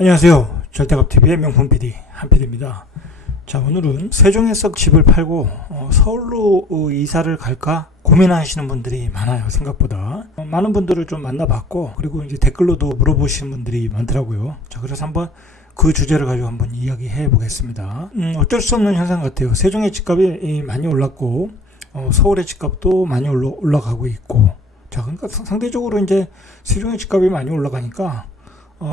안녕하세요. 절대값TV의 명품 PD 한PD입니다. 자, 오늘은 세종에서 집을 팔고 서울로 이사를 갈까 고민하시는 분들이 많아요. 생각보다 많은 분들을 좀 만나봤고, 그리고 이제 댓글로도 물어보시는 분들이 많더라고요. 자, 그래서 한번 그 주제를 가지고 한번 이야기해 보겠습니다. 어쩔 수 없는 현상 같아요. 세종의 집값이 많이 올랐고 서울의 집값도 많이 올라가고 있고, 자, 그러니까 상대적으로 이제 세종의 집값이 많이 올라가니까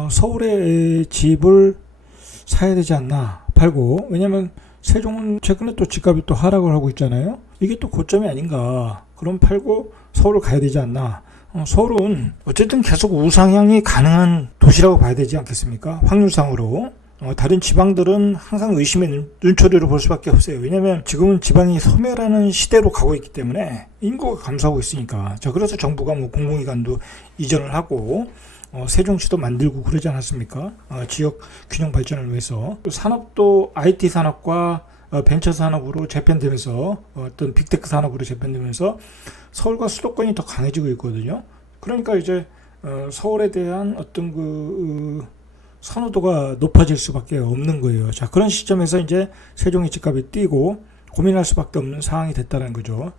서울에 집을 사야 되지 않나, 팔고. 왜냐면 세종은 최근에 또 집값이 또 하락을 하고 있잖아요. 이게 또 고점이 아닌가. 그럼 팔고 서울을 가야 되지 않나. 서울은 어쨌든 계속 우상향이 가능한 도시라고 봐야 되지 않겠습니까? 확률상으로. 다른 지방들은 항상 의심의 눈초리로 볼 수밖에 없어요. 왜냐면 지금은 지방이 소멸하는 시대로 가고 있기 때문에 인구가 감소하고 있으니까. 자, 그래서 정부가 뭐 공공기관도 이전을 하고 세종시도 만들고 그러지 않았습니까? 지역 균형 발전을 위해서. 산업도 IT 산업과 벤처 산업으로 재편되면서, 어떤 빅테크 산업으로 재편되면서 서울과 수도권이 더 강해지고 있거든요. 그러니까 이제 서울에 대한 어떤 선호도가 높아질 수밖에 없는 거예요. 자, 그런 시점에서 이제 세종의 집값이 뛰고 고민할 수밖에 없는 상황이 됐다는 거죠.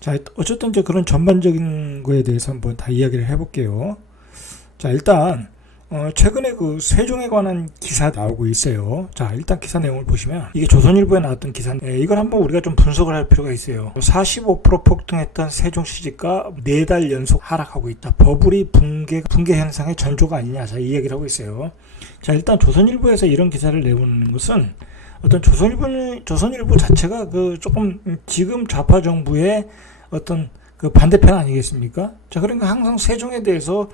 자, 어쨌든 이제 그런 전반적인 거에 대해서 한번 다 이야기를 해볼게요. 자, 일단 최근에 그 세종에 관한 기사 나오고 있어요. 자, 일단 기사 내용을 보시면 이게 조선일보에 나왔던 기사인데, 이걸 한번 우리가 좀 분석을 할 필요가 있어요. 45% 폭등했던 세종시 집가 4달 연속 하락하고 있다. 버블이 붕괴 현상의 전조가 아니냐. 자, 이 얘기를 하고 있어요. 자, 일단 조선일보에서 이런 기사를 내보는 것은 어떤 조선일보 자체가 조금 지금 좌파 정부의 어떤 반대편 아니겠습니까? 자, 그러니까 항상 세종에 대해서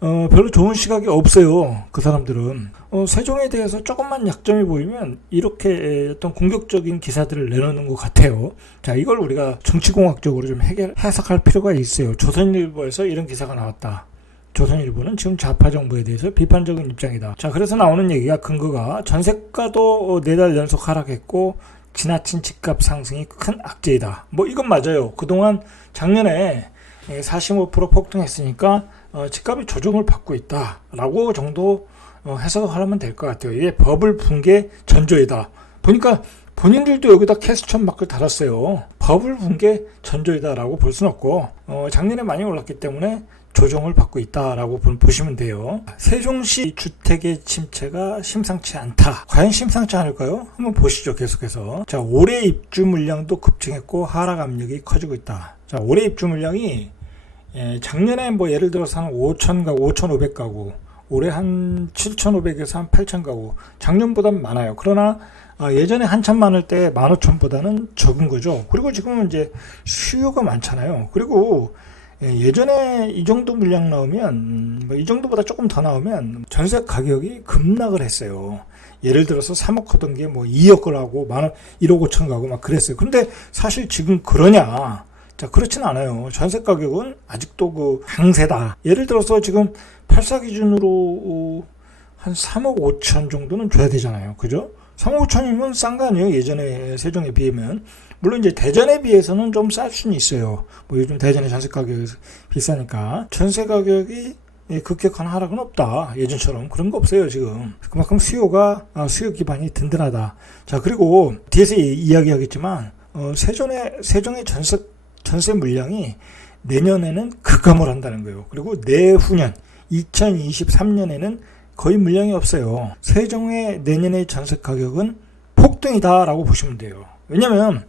별로 좋은 시각이 없어요. 그 사람들은 세종에 대해서 조금만 약점이 보이면 이렇게 어떤 공격적인 기사들을 내놓는 것 같아요. 자, 이걸 우리가 정치공학적으로 좀 해석할 필요가 있어요. 조선일보에서 이런 기사가 나왔다. 조선일보는 지금 좌파 정부에 대해서 비판적인 입장이다. 자, 그래서 나오는 얘기가, 근거가 전세가도 4달 연속 하락했고 지나친 집값 상승이 큰 악재이다. 뭐 이건 맞아요. 그동안 작년에 45% 폭등했으니까 집값이 조정을 받고 있다라고 정도 해석을 하면 될 것 같아요. 이게 버블 붕괴 전조이다. 보니까 본인들도 여기다 캐스천 마크를 달았어요. 버블 붕괴 전조이다라고 볼 수는 없고, 작년에 많이 올랐기 때문에 조정을 받고 있다라고 보시면 돼요. 세종시 주택의 침체가 심상치 않다. 과연 심상치 않을까요? 한번 보시죠. 계속해서. 자, 올해 입주 물량도 급증했고 하락 압력이 커지고 있다. 자, 올해 입주 물량이 작년에 뭐 예를 들어서 한 5,000가구, 5,500가구, 올해 한 7,500에서 한 8,000가구, 작년보다는 많아요. 그러나 예전에 한참 많을 때 15,000보다는 적은 거죠. 그리고 지금은 이제 수요가 많잖아요. 그리고 예전에 이 정도 물량 나오면, 이 정도보다 조금 더 나오면 전세 가격이 급락을 했어요. 예를 들어서 3억 하던 게 뭐 2억을 하고 1억 5천 가고 막 그랬어요. 근데 사실 지금 그러냐? 자, 그렇진 않아요. 전세 가격은 아직도 강세다. 예를 들어서 지금 84 기준으로 한 3억 5천 정도는 줘야 되잖아요. 그죠? 3억 5천이면 싼 거 아니에요? 예전에 세종에 비하면. 물론 이제 대전에 비해서는 좀 쌀 수는 있어요. 뭐 요즘 대전의 전세 가격이 비싸니까. 전세 가격이 급격한 하락은 없다. 예전처럼 그런 거 없어요. 지금 그만큼 수요 기반이 든든하다. 자, 그리고 뒤에서 이야기하겠지만 세종의 전세 물량이 내년에는 급감을 한다는 거예요. 그리고 내후년 2023년에는 거의 물량이 없어요. 세종의 내년의 전세 가격은 폭등이다라고 보시면 돼요. 왜냐면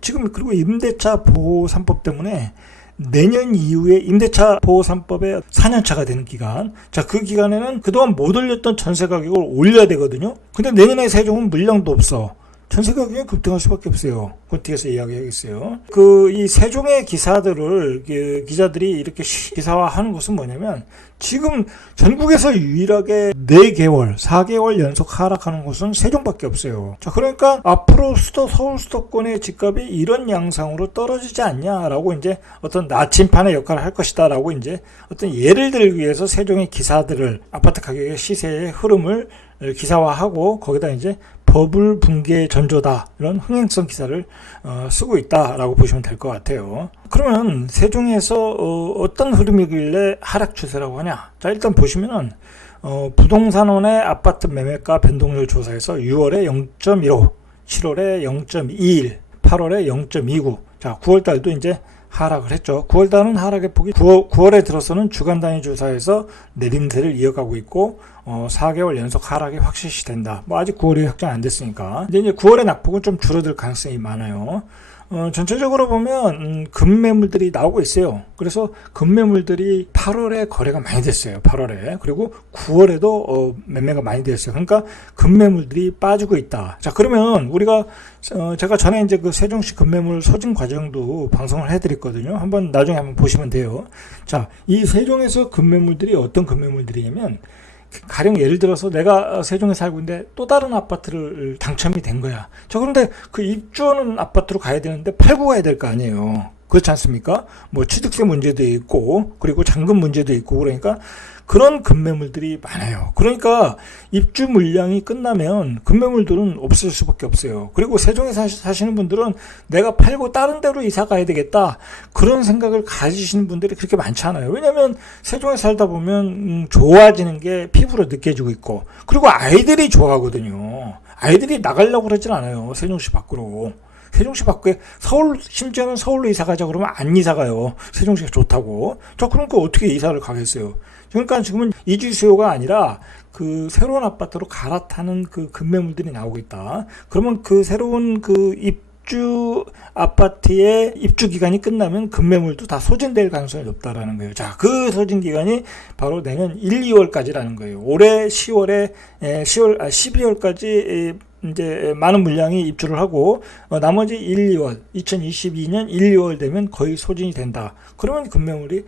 지금, 그리고 임대차 보호 3법 때문에 내년 이후에 임대차 보호 3법에 4년차가 되는 기간, 자, 그 기간에는 그동안 못 올렸던 전세 가격을 올려야 되거든요. 근데 내년에 세종은 물량도 없어. 전세 가격이 급등할 수밖에 없어요. 그건 뒤에서 이야기하겠어요. 이 세종의 기사들을, 기자들이 이렇게 기사화하는 것은 뭐냐면, 지금 전국에서 유일하게 4개월, 4개월 연속 하락하는 곳은 세종밖에 없어요. 자, 그러니까 앞으로 서울 수도권의 집값이 이런 양상으로 떨어지지 않냐라고 이제 어떤 나침판의 역할을 할 것이다라고 이제 어떤 예를 들기 위해서 세종의 기사들을, 아파트 가격의 시세의 흐름을 기사화하고 거기다 이제 버블 붕괴 전조다, 이런 흥행성 기사를 쓰고 있다라고 보시면 될 것 같아요. 그러면 세종에서 어떤 흐름이길래 하락 추세라고 하냐? 자, 일단 보시면은 부동산원의 아파트 매매가 변동률 조사에서 6월에 0.15, 7월에 0.21, 8월에 0.29. 자, 9월 달도 이제 하락을 했죠. 9월 달은 하락의 폭이 9월에 들어서는 주간 단위 조사에서 내림세를 이어가고 있고 4개월 연속 하락이 확실시 된다. 뭐 아직 9월이 확정 안 됐으니까. 근데 이제 9월의 낙폭은 좀 줄어들 가능성이 많아요. 전체적으로 보면 급매물들이 나오고 있어요. 그래서 급매물들이 8월에 거래가 많이 됐어요. 8월에. 그리고 9월에도 매매가 많이 됐어요. 그러니까 급매물들이 빠지고 있다. 자, 그러면 우리가 제가 전에 이제 그 세종시 급매물 소진 과정도 방송을 해드렸거든요. 나중에 한번 보시면 돼요. 자, 이 세종에서 급매물들이 어떤 급매물들이냐면, 가령 예를 들어서 내가 세종에 살고 있는데 또 다른 아파트를 당첨이 된 거야. 자, 그런데 그 입주하는 아파트로 가야 되는데 팔고 가야 될 거 아니에요. 그렇지 않습니까? 뭐 취득세 문제도 있고, 그리고 잔금 문제도 있고, 그러니까 그런 급매물들이 많아요. 그러니까 입주 물량이 끝나면 급매물들은 없을 수밖에 없어요. 그리고 세종에 사시는 분들은 내가 팔고 다른 데로 이사 가야 되겠다, 그런 생각을 가지시는 분들이 그렇게 많지 않아요. 왜냐하면 세종에 살다 보면 좋아지는 게 피부로 느껴지고 있고, 그리고 아이들이 좋아하거든요. 아이들이 나가려고 그러진 않아요. 세종시 밖으로. 세종시 밖에 심지어는 서울로 이사 가자 그러면 안 이사 가요. 세종시가 좋다고. 저 그러니까 어떻게 이사를 가겠어요. 그러니까 지금은 이주 수요가 아니라 그 새로운 아파트로 갈아타는 그 급매물들이 나오고 있다. 그러면 그 새로운 그 입주 아파트의 입주 기간이 끝나면 급매물도 다 소진될 가능성이 높다라는 거예요. 자, 그 소진 기간이 바로 내년 1, 2월까지라는 거예요. 올해 12월까지 이제 많은 물량이 입주를 하고 나머지 1, 2월, 2022년 1, 2월 되면 거의 소진이 된다. 그러면 급매물이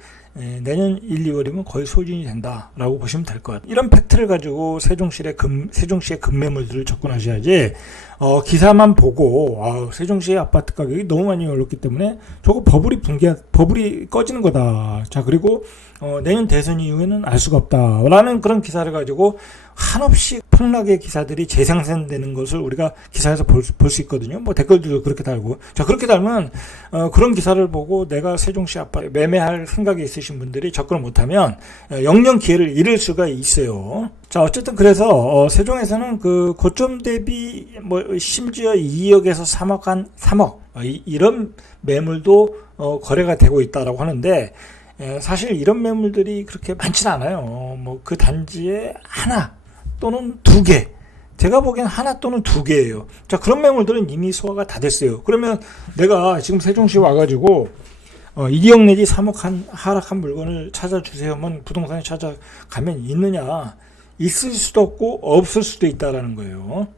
내년 1, 2월이면 거의 소진이 된다라고 보시면 될 것 같아요. 이런 팩트를 가지고 세종시의 급매물들을 접근하셔야지 기사만 보고 세종시의 아파트 가격이 너무 많이 올랐기 때문에 저거 버블이 꺼지는 거다. 자, 그리고 내년 대선 이후에는 알 수가 없다라는 그런 기사를 가지고 한없이 폭락의 기사들이 재생산되는 것을 우리가 기사에서 볼 수 있거든요. 뭐 댓글들도 그렇게 달고. 자, 그렇게 달면 그런 기사를 보고 내가 세종시 아파트 매매할 생각이 있으신 분들이 접근을 못하면 영영 기회를 잃을 수가 있어요. 자, 어쨌든 그래서 세종에서는 그 고점 대비 뭐 심지어 2억에서 3억 이런 매물도 거래가 되고 있다라고 하는데, 사실 이런 매물들이 그렇게 많지는 않아요. 뭐 그 단지에 하나 또는 두 개, 제가 보기엔 하나 또는 두 개예요. 자, 그런 매물들은 이미 소화가 다 됐어요. 그러면 내가 지금 세종시 와가지고 2억 내지 3억 하락한 물건을 찾아주세요만 부동산에 찾아가면 있느냐? 있을 수도 없고 없을 수도 있다라는 거예요.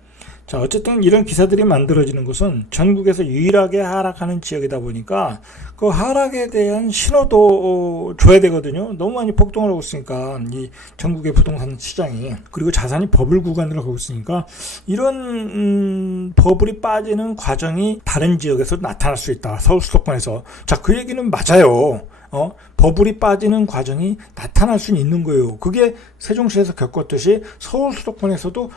자, 어쨌든 이런 기사들이 만들어지는 것은 전국에서 유일하게 하락하는 지역이다 보니까 그 하락에 대한 신호도 줘야 되거든요. 너무 많이 폭등을 하고 있으니까 이 전국의 부동산 시장이, 그리고 자산이 버블 구간으로 가고 있으니까 이런 버블이 빠지는 과정이 다른 지역에서 나타날 수 있다. 서울 수도권에서. 자, 그 얘기는 맞아요. 버블이 빠지는 과정이 나타날 수는 있는 거예요. 그게 세종시에서 겪었듯이 서울 수도권에서도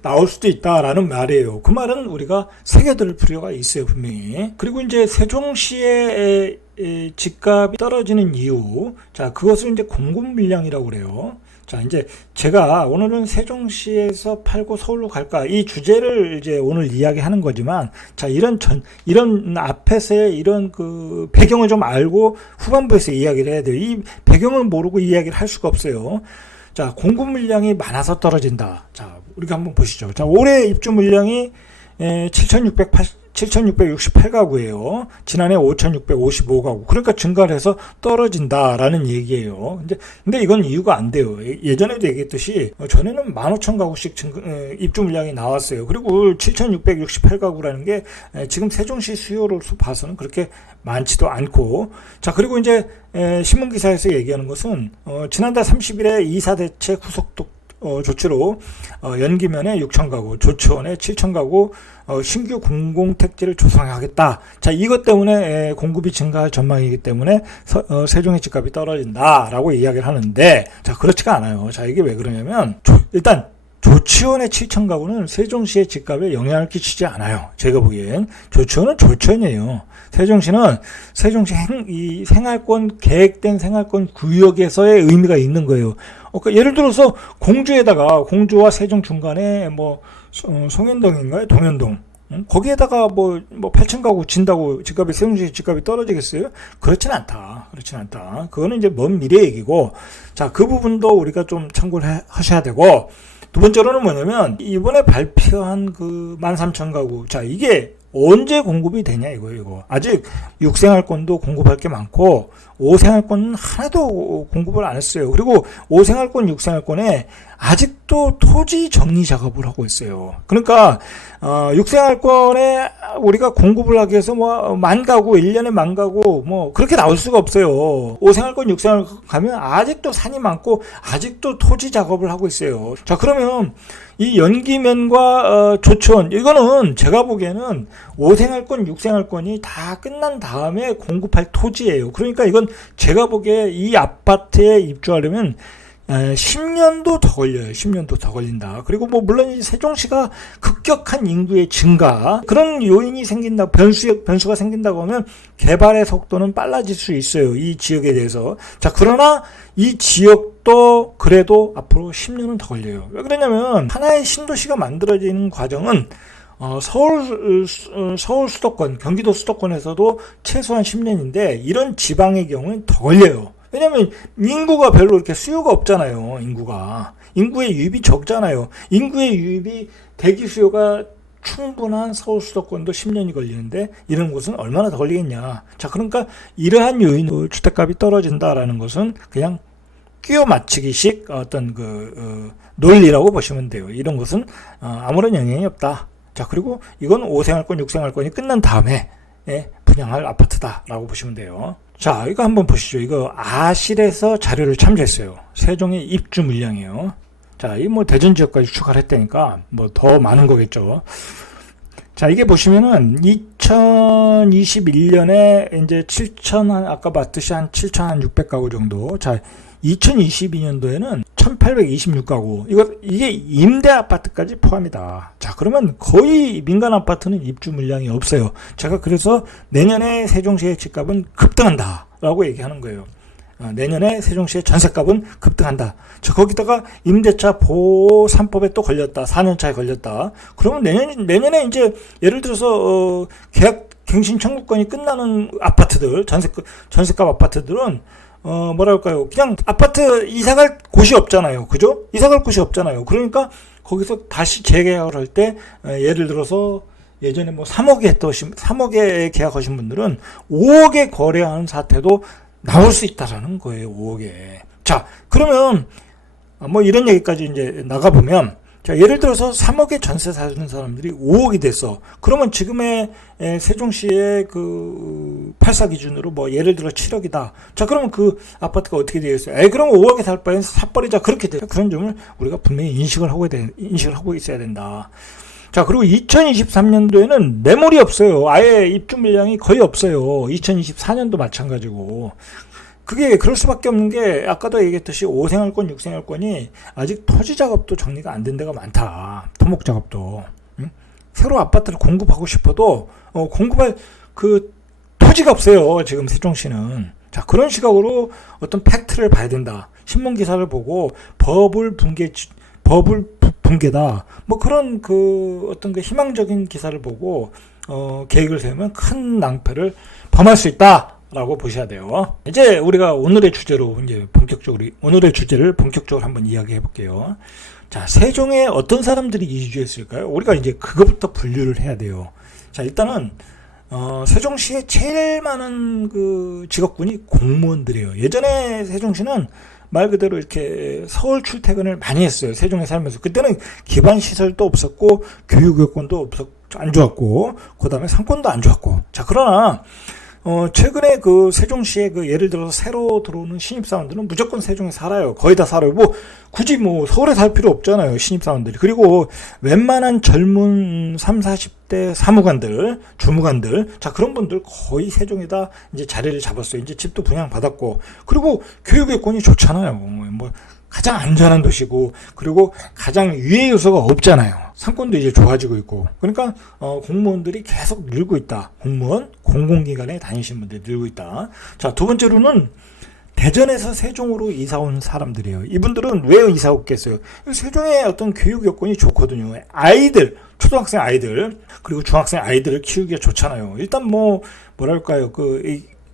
나올 수도 있다라는 말이에요. 그 말은 우리가 새겨들 필요가 있어요, 분명히. 그리고 이제 세종시의 집값이 떨어지는 이유, 자, 그것을 이제 공급 물량이라고 그래요. 자, 이제 제가 오늘은 세종시에서 팔고 서울로 갈까, 이 주제를 이제 오늘 이야기하는 거지만, 자, 이런 앞에서의 이런 그 배경을 좀 알고 후반부에서 이야기를 해야 돼요. 이 배경을 모르고 이야기를 할 수가 없어요. 자, 공급 물량이 많아서 떨어진다. 자, 우리가 한번 보시죠. 자, 올해 입주 물량이 7,668가구예요. 지난해 5,655가구. 그러니까 증가를 해서 떨어진다라는 얘기예요. 근데 이건 이유가 안 돼요. 예전에도 얘기했듯이 전에는 15,000가구씩 입주 물량이 나왔어요. 그리고 7,668가구라는 게 지금 세종시 수요로 봐서는 그렇게 많지도 않고. 자, 그리고 이제 신문 기사에서 얘기하는 것은 지난달 30일에 이사 대책 후속 조치로 연기면에 6,000가구, 조치원에 7,000가구 신규 공공택지를 조성하겠다. 자, 이것 때문에 공급이 증가할 전망이기 때문에 세종의 집값이 떨어진다라고 이야기를 하는데, 자, 그렇지가 않아요. 자, 이게 왜 그러냐면 일단 조치원의 7천 가구는 세종시의 집값에 영향을 끼치지 않아요. 제가 보기엔 조치원은 조치원이에요. 세종시는 세종시 이 생활권 계획된 생활권 구역에서의 의미가 있는 거예요. 그러니까 예를 들어서 공주에다가 공주와 세종 중간에 뭐 송현동인가요? 동현동. 거기에다가 뭐 8천 가구 진다고 집값이 세종시 집값이 떨어지겠어요? 그렇진 않다. 그거는 이제 먼 미래 얘기고, 자, 그 부분도 우리가 좀 참고를 하셔야 되고, 두 번째로는 뭐냐면 이번에 발표한 그 13,000가구, 자, 이게 언제 공급이 되냐 이거. 아직 6생활권도 공급할 게 많고 5생활권은 하나도 공급을 안 했어요. 그리고 5생활권, 6생활권에 아직도 토지 정리 작업을 하고 있어요. 그러니까 6생활권에 우리가 공급을 하기 위해서 뭐 10,000가구, 1년에 10,000가구 뭐 그렇게 나올 수가 없어요. 5생활권, 6생활권 가면 아직도 산이 많고 아직도 토지 작업을 하고 있어요. 자, 그러면 이 연기면과 조치원, 이거는 제가 보기에는 5생활권, 6생활권이 다 끝난 다음에 공급할 토지예요. 그러니까 이건 제가 보기에 이 아파트에 입주하려면 10년도 더 걸려요. 10년도 더 걸린다. 그리고 뭐 물론 세종시가 급격한 인구의 증가, 그런 요인이 생긴다, 변수가 생긴다고 하면 개발의 속도는 빨라질 수 있어요. 이 지역에 대해서. 자, 그러나 이 지역도 그래도 앞으로 10년은 더 걸려요. 왜 그러냐면 하나의 신도시가 만들어지는 과정은 서울 수도권, 경기도 수도권에서도 최소한 10년인데 이런 지방의 경우는 더 걸려요. 왜냐면 인구가 별로 이렇게 수요가 없잖아요. 인구의 유입이 적잖아요. 인구의 유입이 대기 수요가 충분한 서울 수도권도 10년이 걸리는데 이런 곳은 얼마나 더 걸리겠냐. 자, 그러니까 이러한 요인으로 주택값이 떨어진다라는 것은 그냥 끼워 맞추기식 어떤 논리라고 보시면 돼요. 이런 것은 아무런 영향이 없다. 자, 그리고 이건 5생활권, 6생활권이 끝난 다음에 분양할 아파트다라고 보시면 돼요. 자, 이거 한번 보시죠. 이거 아실에서 자료를 참조했어요. 세종의 입주 물량이에요. 자, 이 뭐 대전 지역까지 추가를 했다니까 뭐 더 많은 거겠죠. 자, 이게 보시면은 2021년에 이제 7,000, 아까 봤듯이 한 7,600가구 정도. 자, 2022년도에는 1,826가구. 이게 임대 아파트까지 포함이다. 자, 그러면 거의 민간 아파트는 입주 물량이 없어요. 제가 그래서 내년에 세종시의 집값은 급등한다라고 얘기하는 거예요. 내년에 세종시의 전셋값은 급등한다. 자, 거기다가 임대차 보호 3법에 또 걸렸다. 4년 차에 걸렸다. 그러면 내년에 이제 예를 들어서 계약 갱신 청구권이 끝나는 아파트들, 전셋값 아파트들은 뭐랄까요, 그냥 아파트 이사갈 곳이 없잖아요. 그죠? 이사갈 곳이 없잖아요. 그러니까 거기서 다시 재계약을 할 때 예를 들어서 예전에 뭐 3억에 계약하신 분들은 5억에 거래하는 사태도 나올 수 있다라는 거예요. 5억에. 자, 그러면 뭐 이런 얘기까지 이제 나가보면, 자, 예를 들어서 3억에 전세 사는 사람들이 5억이 됐어. 그러면 지금의 세종시의 그 8사 기준으로 뭐 예를 들어 7억이다. 자, 그러면 그 아파트가 어떻게 되겠어요? 그럼 5억에 살 바엔 사버리자. 그렇게 돼. 그런 점을 우리가 분명히 인식을 하고 있어야 된다. 자, 그리고 2023년도에는 매물이 없어요. 아예 입주 물량이 거의 없어요. 2024년도 마찬가지고. 그게 그럴 수밖에 없는 게 아까도 얘기했듯이 5생활권, 6생활권이 아직 토지 작업도 정리가 안 된 데가 많다. 토목 작업도. 새로 아파트를 공급하고 싶어도 공급할 그 토지가 없어요. 지금 세종시는. 자, 그런 시각으로 어떤 팩트를 봐야 된다. 신문 기사를 보고 법을 붕괴다. 뭐 그런 어떤 희망적인 기사를 보고 계획을 세우면 큰 낭패를 범할 수 있다. 라고 보셔야 돼요. 이제 우리가 오늘의 주제를 본격적으로 한번 이야기해 볼게요. 자, 세종에 어떤 사람들이 이주했을까요? 우리가 이제 그것부터 분류를 해야 돼요. 자, 일단은 세종시에 제일 많은 그 직업군이 공무원들이에요. 예전에 세종시는 말 그대로 이렇게 서울 출퇴근을 많이 했어요. 세종에 살면서. 그때는 기반 시설도 없었고 교육 여건도 안 좋았고, 그다음에 상권도 안 좋았고. 자, 그러나 최근에 그 세종시에 예를 들어서 새로 들어오는 신입사원들은 무조건 세종에 살아요. 거의 다 살아요. 뭐, 굳이 뭐, 서울에 살 필요 없잖아요. 신입사원들이. 그리고 웬만한 젊은 30, 40대 사무관들, 주무관들, 자, 그런 분들 거의 세종에다 이제 자리를 잡았어요. 이제 집도 분양받았고. 그리고 교육 여건이 좋잖아요. 뭐, 가장 안전한 도시고, 그리고 가장 유해 요소가 없잖아요. 상권도 이제 좋아지고 있고. 그러니까 공무원들이 계속 늘고 있다. 공무원, 공공기관에 다니시는 분들이 늘고 있다. 자, 두 번째로는 대전에서 세종으로 이사 온 사람들이에요. 이분들은 왜 이사 오겠어요? 세종의 어떤 교육 여건이 좋거든요. 아이들, 초등학생 아이들, 그리고 중학생 아이들을 키우기가 좋잖아요. 일단 뭐랄까요,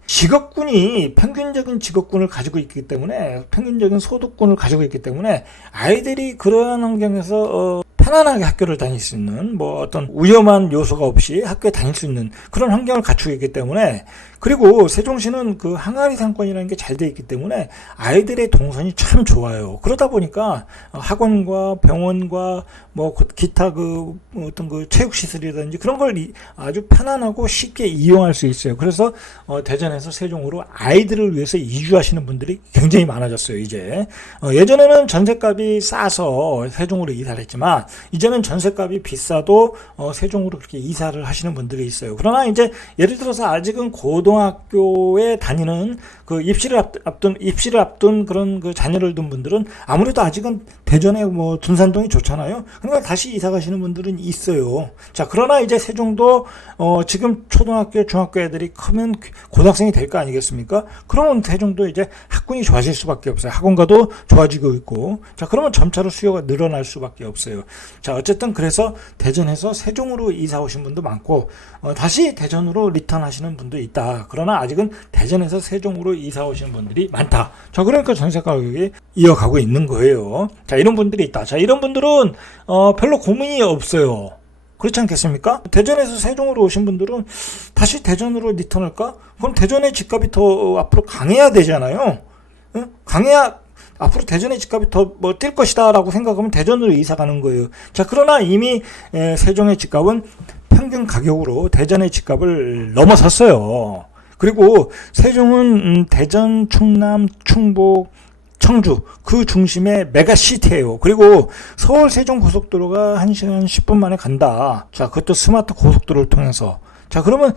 직업군이 평균적인 직업군을 가지고 있기 때문에, 평균적인 소득군을 가지고 있기 때문에 아이들이 그러한 환경에서 편안하게 학교를 다닐 수 있는, 어떤 위험한 요소가 없이 학교에 다닐 수 있는 그런 환경을 갖추고 있기 때문에, 그리고 세종시는 그 항아리 상권이라는 게 잘 돼 있기 때문에 아이들의 동선이 참 좋아요. 그러다 보니까 학원과 병원과 기타 어떤 체육시설이라든지 그런 걸 아주 편안하고 쉽게 이용할 수 있어요. 그래서 대전에서 세종으로 아이들을 위해서 이주하시는 분들이 굉장히 많아졌어요. 이제 예전에는 전셋값이 싸서 세종으로 이사를 했지만, 이제는 전셋값이 비싸도 세종으로 그렇게 이사를 하시는 분들이 있어요. 그러나 이제 예를 들어서 아직은 고등학교에 다니는 입시를 앞둔 그런 자녀를 둔 분들은 아무래도 아직은 대전에 둔산동이 좋잖아요. 그러니까 다시 이사 가시는 분들은 있어요. 자, 그러나 이제 세종도 지금 초등학교, 중학교 애들이 크면 고등학생이 될 거 아니겠습니까? 그러면 세종도 이제 학군이 좋아질 수밖에 없어요. 학원가도 좋아지고 있고. 자, 그러면 점차로 수요가 늘어날 수밖에 없어요. 자, 어쨌든 그래서 대전에서 세종으로 이사 오신 분도 많고, 다시 대전으로 리턴하시는 분도 있다. 그러나 아직은 대전에서 세종으로 이사 오시는 분들이 많다. 자, 그러니까 전세 가격이 이어가고 있는 거예요. 자, 이런 분들이 있다. 자, 이런 분들은 별로 고민이 없어요. 그렇지 않겠습니까? 대전에서 세종으로 오신 분들은 다시 대전으로 리턴할까? 그럼 대전의 집값이 더 앞으로 강해야 되잖아요. 강해야 앞으로 대전의 집값이 더 뛸 것이다 라고 생각하면 대전으로 이사 가는 거예요. 자, 그러나 이미 세종의 집값은 평균 가격으로 대전의 집값을 넘어섰어요. 그리고 세종은 대전, 충남, 충북, 청주 그 중심의 메가시티예요. 그리고 서울 세종 고속도로가 1시간 10분 만에 간다. 자, 그것도 스마트 고속도로를 통해서. 자, 그러면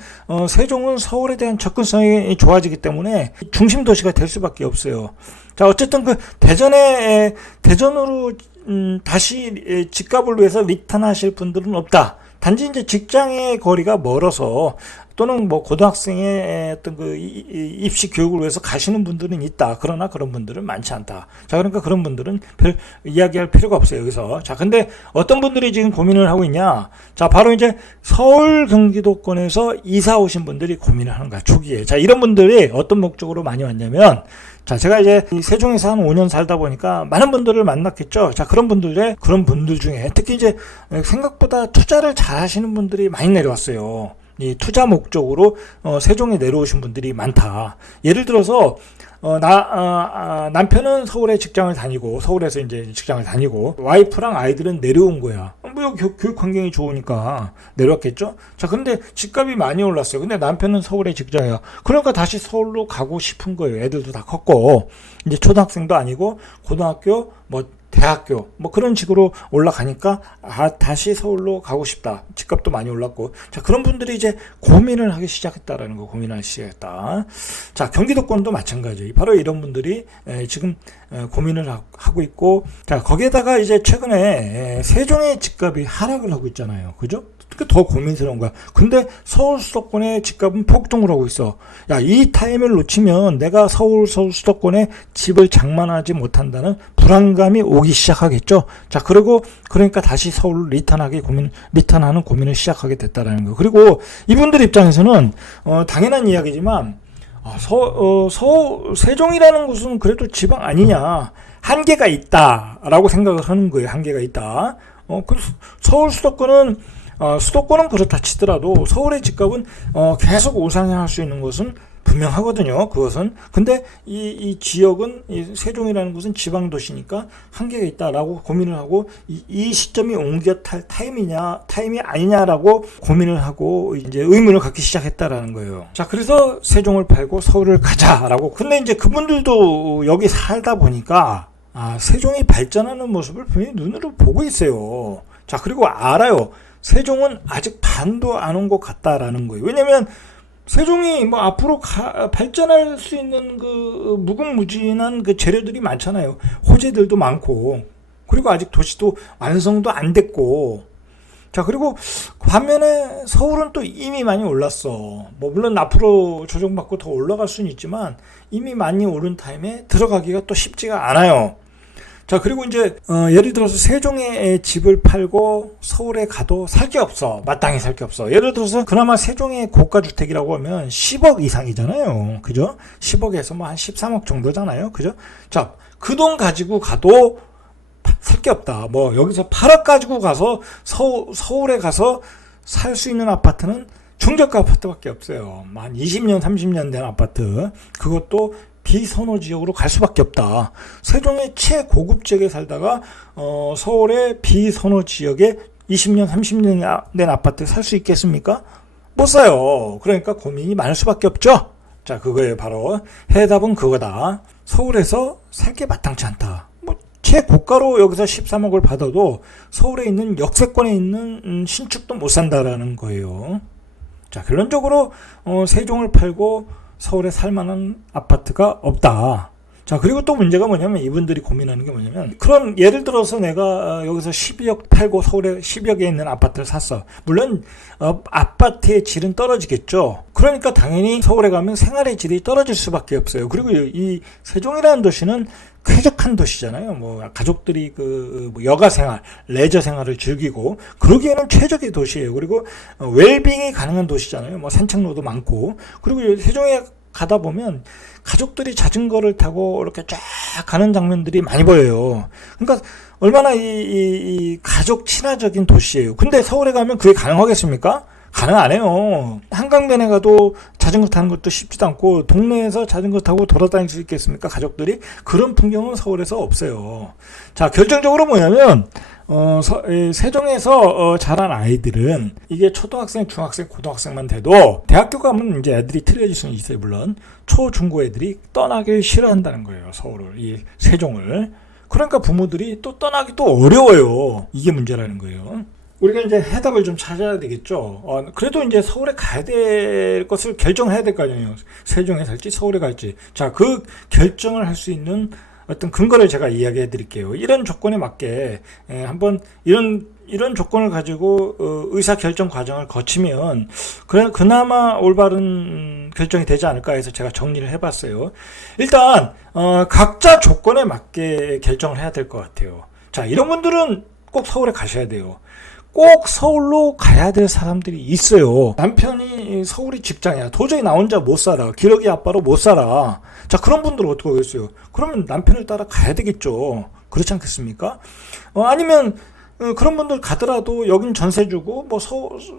세종은 서울에 대한 접근성이 좋아지기 때문에 중심 도시가 될 수밖에 없어요. 자, 어쨌든 대전으로 다시 집값을 위해서 리턴하실 분들은 없다. 단지 이제 직장의 거리가 멀어서, 또는 고등학생의 어떤 입시 교육을 위해서 가시는 분들은 있다. 그러나 그런 분들은 많지 않다. 자, 그러니까 그런 분들은 별 이야기할 필요가 없어요, 여기서. 자, 근데 어떤 분들이 지금 고민을 하고 있냐? 자, 바로 이제 서울 경기도권에서 이사 오신 분들이 고민을 하는 거야, 초기에. 자, 이런 분들이 어떤 목적으로 많이 왔냐면, 자, 제가 이제 세종에서 한 5년 살다 보니까 많은 분들을 만났겠죠. 자, 그런 분들 중에 특히 이제 생각보다 투자를 잘 하시는 분들이 많이 내려왔어요. 이 투자 목적으로 세종에 내려오신 분들이 많다. 예를 들어서 남편은 서울에 직장을 다니고, 서울에서 이제 직장을 다니고, 와이프랑 아이들은 내려온 거야. 교육 환경이 좋으니까 내려왔겠죠? 자, 근데 집값이 많이 올랐어요. 근데 남편은 서울에 직장이야. 그러니까 다시 서울로 가고 싶은 거예요. 애들도 다 컸고, 이제 초등학생도 아니고, 고등학교, 대학교 그런 식으로 올라가니까 다시 서울로 가고 싶다. 집값도 많이 올랐고. 자, 그런 분들이 이제 고민을 하기 시작했다라는 거, 고민을 하기 시작했다. 자, 경기도권도 마찬가지. 바로 이런 분들이 지금 고민을 하고 있고, 자, 거기에다가 이제 최근에 세종의 집값이 하락을 하고 있잖아요. 그죠? 더 고민스러운 거야. 근데 서울 수도권의 집값은 폭등을 하고 있어. 야, 이 타임을 놓치면 내가 서울 수도권에 집을 장만하지 못한다는 불안감이 오기 시작하겠죠. 자, 그러니까 다시 서울로 리턴하는 고민을 시작하게 됐다라는 거. 그리고 이분들 입장에서는 당연한 이야기지만 세종이라는 곳은 그래도 지방 아니냐, 한계가 있다라고 생각을 하는 거예요. 한계가 있다. 그래서 서울 수도권은 그렇다 치더라도 서울의 집값은 계속 우상향할 수 있는 것은 분명하거든요. 그것은. 근데 이 지역은, 이 세종이라는 곳은 지방 도시니까 한계가 있다라고 고민을 하고, 이 시점이 옮겨 탈 타임이 아니냐라고 고민을 하고 이제 의문을 갖기 시작했다라는 거예요. 자, 그래서 세종을 팔고 서울을 가자라고. 근데 이제 그분들도 여기 살다 보니까 세종이 발전하는 모습을 분명히 눈으로 보고 있어요. 자, 그리고 알아요. 세종은 아직 반도 안 온 것 같다라는 거예요. 왜냐면 세종이 뭐 앞으로 발전할 수 있는 그 무궁무진한 그 재료들이 많잖아요. 호재들도 많고, 그리고 아직 도시도 완성도 안 됐고, 자, 그리고 반면에 서울은 또 이미 많이 올랐어. 뭐 물론 앞으로 조정받고 더 올라갈 수는 있지만 이미 많이 오른 타임에 들어가기가 또 쉽지가 않아요. 자, 그리고 이제 예를 들어서 세종에 집을 팔고 서울에 가도 살 게 없어. 마땅히 살 게 없어. 예를 들어서 그나마 세종의 고가주택이라고 하면 10억 이상이잖아요. 그죠? 10억에서 뭐 한 13억 정도잖아요. 그죠? 자, 그 돈 가지고 가도 살 게 없다. 뭐 여기서 8억 가지고 가서 서울에 가서 살 수 있는 아파트는 중저가 아파트밖에 없어요. 한 20년, 30년 된 아파트. 그것도 비선호 지역으로 갈 수밖에 없다. 세종의 최고급 지역에 살다가 서울의 비선호 지역에 20년, 30년 된 아파트 살 수 있겠습니까? 못 사요. 그러니까 고민이 많을 수밖에 없죠. 자, 그거예요. 바로 해답은 그거다. 서울에서 살 게 마땅치 않다. 뭐 최고가로 여기서 13억을 받아도 서울에 있는 역세권에 있는 신축도 못 산다라는 거예요. 자, 결론적으로 세종을 팔고 서울에 살만한 아파트가 없다. 자, 그리고 또 문제가 뭐냐면 이분들이 고민하는 게 뭐냐면, 그럼 예를 들어서 내가 여기서 12억 팔고 서울에 10억에 있는 아파트를 샀어. 물론 아파트의 질은 떨어지겠죠. 그러니까 당연히 서울에 가면 생활의 질이 떨어질 수밖에 없어요. 그리고 이 세종이라는 도시는 쾌적한 도시잖아요. 뭐 가족들이 뭐 여가 생활, 레저 생활을 즐기고 그러기에는 최적의 도시예요. 그리고 웰빙이 가능한 도시잖아요. 뭐 산책로도 많고. 그리고 세종에 가다 보면 가족들이 자전거를 타고 이렇게 쫙 가는 장면들이 많이 보여요. 그러니까 얼마나 이 가족 친화적인 도시예요. 근데 서울에 가면 그게 가능하겠습니까? 가능 안 해요. 한강변에 가도 자전거 타는 것도 쉽지도 않고 동네에서 자전거 타고 돌아다닐 수 있겠습니까? 가족들이. 그런 풍경은 서울에서 없어요. 자, 결정적으로 뭐냐면 세종에서 자란 아이들은 이게 초등학생, 중학생, 고등학생만 돼도 대학교 가면 이제 애들이 틀려질 수는 있어요. 물론 초, 중고 애들이 떠나길 싫어한다는 거예요. 서울을, 이 세종을. 그러니까 부모들이 또 떠나기 또 어려워요. 이게 문제라는 거예요. 우리가 이제 해답을 좀 찾아야 되겠죠. 그래도 이제 서울에 가야 될 것을 결정해야 될 거 아니에요. 세종에 살지 서울에 갈지. 자, 그 결정을 할 수 있는 어떤 근거를 제가 이야기해 드릴게요. 이런 조건에 맞게 한번 이런 조건을 가지고 의사 결정 과정을 거치면 그나마 올바른 결정이 되지 않을까 해서 제가 정리를 해봤어요. 일단 각자 조건에 맞게 결정을 해야 될 것 같아요. 자, 이런 분들은 꼭 서울에 가셔야 돼요. 꼭 서울로 가야 될 사람들이 있어요. 남편이 서울이 직장이야. 도저히 나 혼자 못 살아. 기러기 아빠로 못 살아. 자, 그런 분들은 어떻게 하겠어요? 그러면 남편을 따라 가야 되겠죠. 그렇지 않겠습니까? 아니면 그런 분들 가더라도 여긴 전세 주고 뭐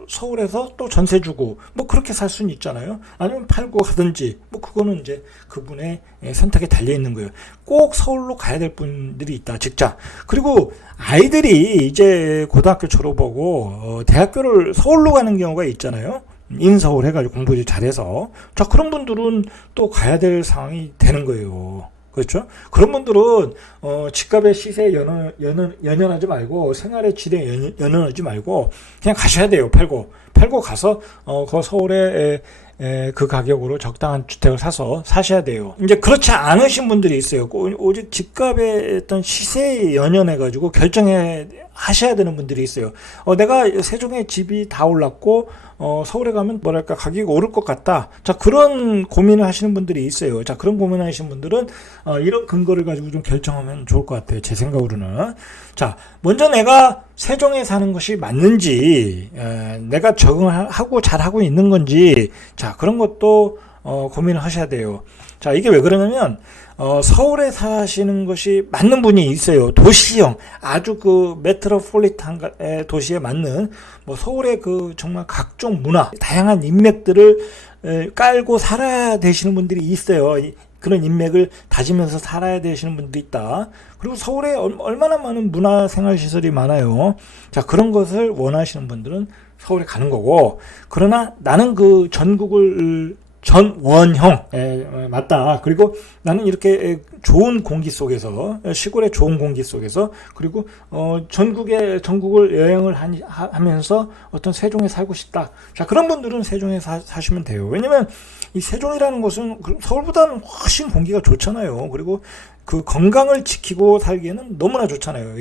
서울에서 또 전세 주고 뭐 그렇게 살 수는 있잖아요. 아니면 팔고 가든지 뭐 그거는 이제 그분의 선택에 달려 있는 거예요. 꼭 서울로 가야 될 분들이 있다. 직자. 그리고 아이들이 이제 고등학교 졸업하고 대학교를 서울로 가는 경우가 있잖아요. 인서울 해가지고 공부 잘해서. 자, 그런 분들은 또 가야 될 상황이 되는 거예요. 그렇죠? 그런 분들은 집값의 시세에 연연하지 말고 생활의 질에 연연하지 말고 그냥 가셔야 돼요. 팔고 가서 그 서울에 그 가격으로 적당한 주택을 사서 사셔야 돼요. 이제 그렇지 않으신 분들이 있어요. 오직 집값의 어떤 시세에 연연해가지고 하셔야 되는 분들이 있어요. 내가 세종에 집이 다 올랐고 서울에 가면 뭐랄까 가격이 오를 것 같다. 자, 그런 고민을 하시는 분들이 있어요. 자, 그런 고민하시는 분들은 이런 근거를 가지고 좀 결정하면 좋을 것 같아요. 제 생각으로는. 자, 먼저 내가 세종에 사는 것이 맞는지, 내가 적응하고 잘하고 있는 건지, 자, 그런 것도 고민을 하셔야 돼요. 자, 이게 왜 그러냐면 서울에 사시는 것이 맞는 분이 있어요. 도시형, 아주 그 메트로폴리탄 도시에 맞는 뭐 서울의 그 정말 각종 문화, 다양한 인맥들을 깔고 살아야 되시는 분들이 있어요. 그런 인맥을 다지면서 살아야 되시는 분들이 있다. 그리고 서울에 얼마나 많은 문화생활시설이 많아요. 자, 그런 것을 원하시는 분들은 서울에 가는 거고, 그러나 나는 그 전국을 전원형. 맞다. 그리고 나는 이렇게 좋은 공기 속에서, 시골의 좋은 공기 속에서, 그리고 전국을 여행을 하면서 어떤 세종에 살고 싶다. 자, 그런 분들은 세종에 사시면 돼요. 왜냐면 이 세종이라는 곳은 서울보다는 훨씬 공기가 좋잖아요. 그리고 그 건강을 지키고 살기에는 너무나 좋잖아요.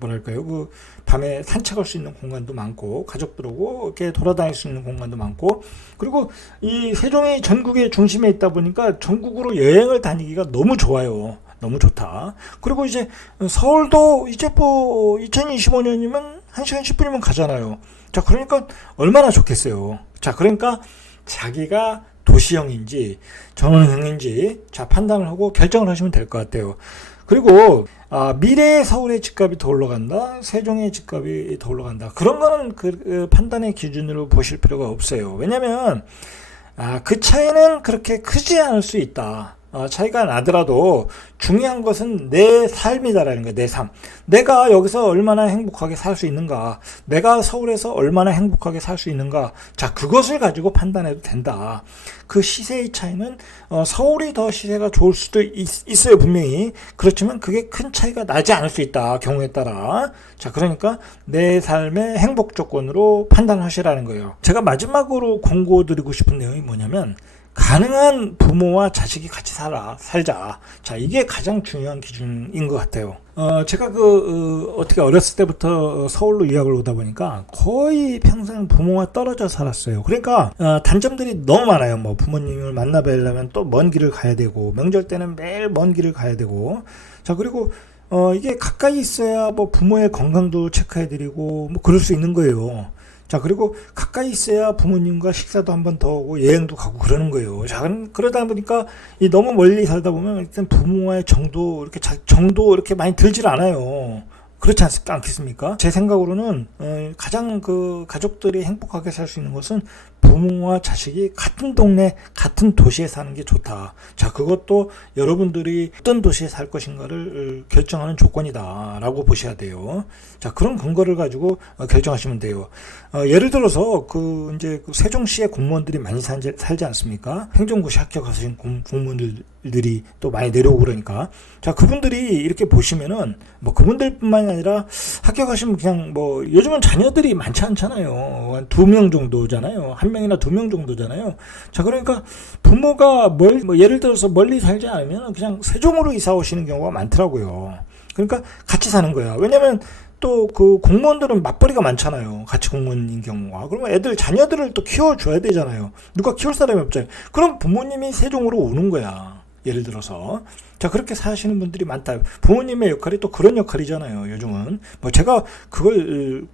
뭐랄까요. 그 밤에 산책할 수 있는 공간도 많고, 가족들하고 이렇게 돌아다닐 수 있는 공간도 많고, 그리고 이 세종이 전국의 중심에 있다 보니까 전국으로 여행을 다니기가 너무 좋아요. 너무 좋다. 그리고 이제 서울도 이제 뭐 2025년이면 1시간 10분이면 가잖아요. 자, 그러니까 얼마나 좋겠어요. 자, 그러니까 자기가 도시형인지 전원형인지 자 판단을 하고 결정을 하시면 될 것 같아요. 그리고 미래의 서울의 집값이 더 올라간다, 세종의 집값이 더 올라간다, 그런 거는 그 판단의 기준으로 보실 필요가 없어요. 왜냐면 그 차이는 그렇게 크지 않을 수 있다. 차이가 나더라도 중요한 것은 내 삶이다라는 거예요. 내 삶. 내가 여기서 얼마나 행복하게 살 수 있는가, 내가 서울에서 얼마나 행복하게 살 수 있는가, 자, 그것을 가지고 판단해도 된다. 그 시세의 차이는 서울이 더 시세가 좋을 수도 있어요, 분명히. 그렇지만 그게 큰 차이가 나지 않을 수 있다, 경우에 따라. 자, 그러니까 내 삶의 행복 조건으로 판단하시라는 거예요. 제가 마지막으로 권고드리고 싶은 내용이 뭐냐면, 가능한 부모와 자식이 같이 살자. 자, 이게 가장 중요한 기준인 것 같아요. 제가 어떻게 어렸을 때부터 서울로 유학을 오다 보니까 거의 평생 부모와 떨어져 살았어요. 그러니까, 단점들이 너무 많아요. 뭐, 부모님을 만나 뵈려면 또 먼 길을 가야 되고, 명절 때는 매일 먼 길을 가야 되고, 자, 그리고, 이게 가까이 있어야 뭐 부모의 건강도 체크해드리고, 뭐, 그럴 수 있는 거예요. 자, 그리고 가까이 있어야 부모님과 식사도 한 번 더 하고 여행도 가고 그러는 거예요. 자, 그러다 보니까 너무 멀리 살다 보면 일단 부모와의 정도 이렇게 많이 들질 않아요. 그렇지 않겠습니까? 제 생각으로는 가장 가족들이 행복하게 살 수 있는 것은 부모와 자식이 같은 동네, 같은 도시에 사는 게 좋다. 자, 그것도 여러분들이 어떤 도시에 살 것인가를 결정하는 조건이다라고 보셔야 돼요. 자, 그런 근거를 가지고 결정하시면 돼요. 예를 들어서 이제 세종시의 공무원들이 많이 살지 않습니까? 행정고시 합격하신 공무원들이 또 많이 내려오고 그러니까. 자, 그분들이 이렇게 보시면은 뭐 그분들뿐만이 아니라 합격하시면 그냥 뭐 요즘은 자녀들이 많지 않잖아요. 한 2명 정도잖아요. 1명이나 2명 정도잖아요. 자, 그러니까 부모가 뭐 예를 들어서 멀리 살지 않으면 그냥 세종으로 이사 오시는 경우가 많더라고요. 그러니까 같이 사는 거야. 왜냐면 또 그 공무원들은 맞벌이가 많잖아요. 같이 공무원인 경우가. 그러면 자녀들을 또 키워줘야 되잖아요. 누가 키울 사람이 없잖아요. 그럼 부모님이 세종으로 오는 거야. 예를 들어서. 자, 그렇게 사시는 분들이 많다. 부모님의 역할이 또 그런 역할이잖아요. 요즘은. 뭐 제가 그걸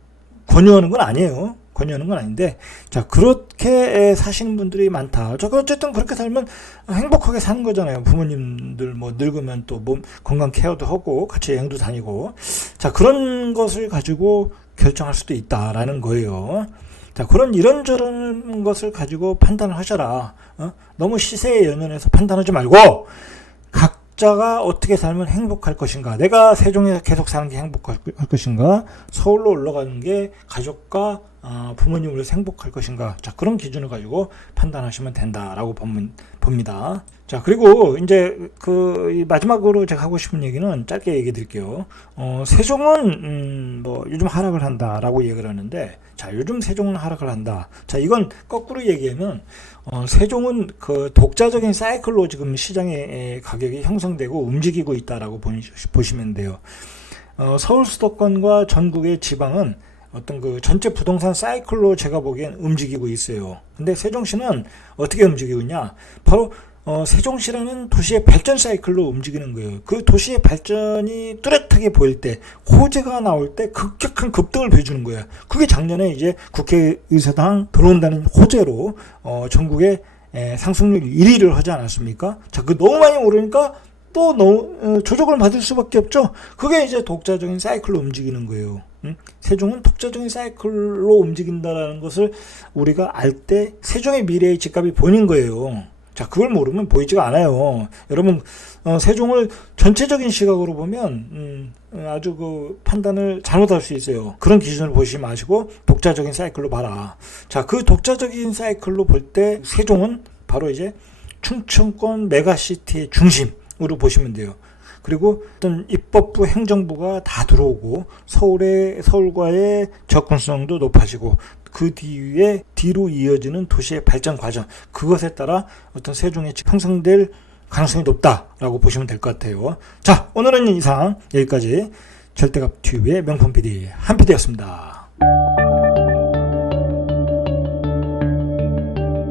권유하는 건 아니에요. 권유하는 건 아닌데, 자, 그렇게 사시는 분들이 많다. 자, 어쨌든 그렇게 살면 행복하게 사는 거잖아요. 부모님들 뭐 늙으면 또 몸 건강 케어도 하고 같이 여행도 다니고, 자, 그런 것을 가지고 결정할 수도 있다라는 거예요. 자, 그런 이런저런 것을 가지고 판단을 하셔라. 너무 시세에 연연해서 판단하지 말고 각자가 어떻게 살면 행복할 것인가, 내가 세종에 계속 사는 게 행복할 것인가, 서울로 올라가는 게 가족과 부모님으로 행복할 것인가, 자, 그런 기준을 가지고 판단하시면 된다라고 봅니다. 자, 그리고 이제 마지막으로 제가 하고 싶은 얘기는 짧게 얘기 드릴게요. 세종은 뭐 요즘 하락을 한다라고 얘기를 하는데, 자, 요즘 세종은 하락을 한다. 자, 이건 거꾸로 얘기하면 세종은 그 독자적인 사이클로 지금 시장의 가격이 형성되고 움직이고 있다라고 보시면 돼요. 서울 수도권과 전국의 지방은 어떤 전체 부동산 사이클로 제가 보기엔 움직이고 있어요. 근데 세종시는 어떻게 움직이고 있냐? 바로 세종시라는 도시의 발전 사이클로 움직이는 거예요. 그 도시의 발전이 뚜렷하게 보일 때, 호재가 나올 때 급격한 급등을 보여주는 거예요. 그게 작년에 이제 국회의사당 들어온다는 호재로 전국의 상승률 1위를 하지 않았습니까? 자, 너무 많이 오르니까 또 조정을 받을 수밖에 없죠. 그게 이제 독자적인 사이클로 움직이는 거예요. 세종은 독자적인 사이클로 움직인다는 것을 우리가 알 때 세종의 미래의 집값이 보이는 거예요. 자, 그걸 모르면 보이지가 않아요. 여러분, 세종을 전체적인 시각으로 보면 아주 판단을 잘못할 수 있어요. 그런 기준을 보시지 마시고 독자적인 사이클로 봐라. 자, 그 독자적인 사이클로 볼 때 세종은 바로 이제 충청권 메가시티의 중심으로 보시면 돼요. 그리고 어떤 입법부 행정부가 다 들어오고 서울과의 접근성도 높아지고 그 뒤에 뒤로 이어지는 도시의 발전 과정, 그것에 따라 어떤 세종의 형성될 가능성이 높다라고 보시면 될 것 같아요. 자, 오늘은 이상 여기까지 절대값 튜브의 명품 PD 한 PD였습니다.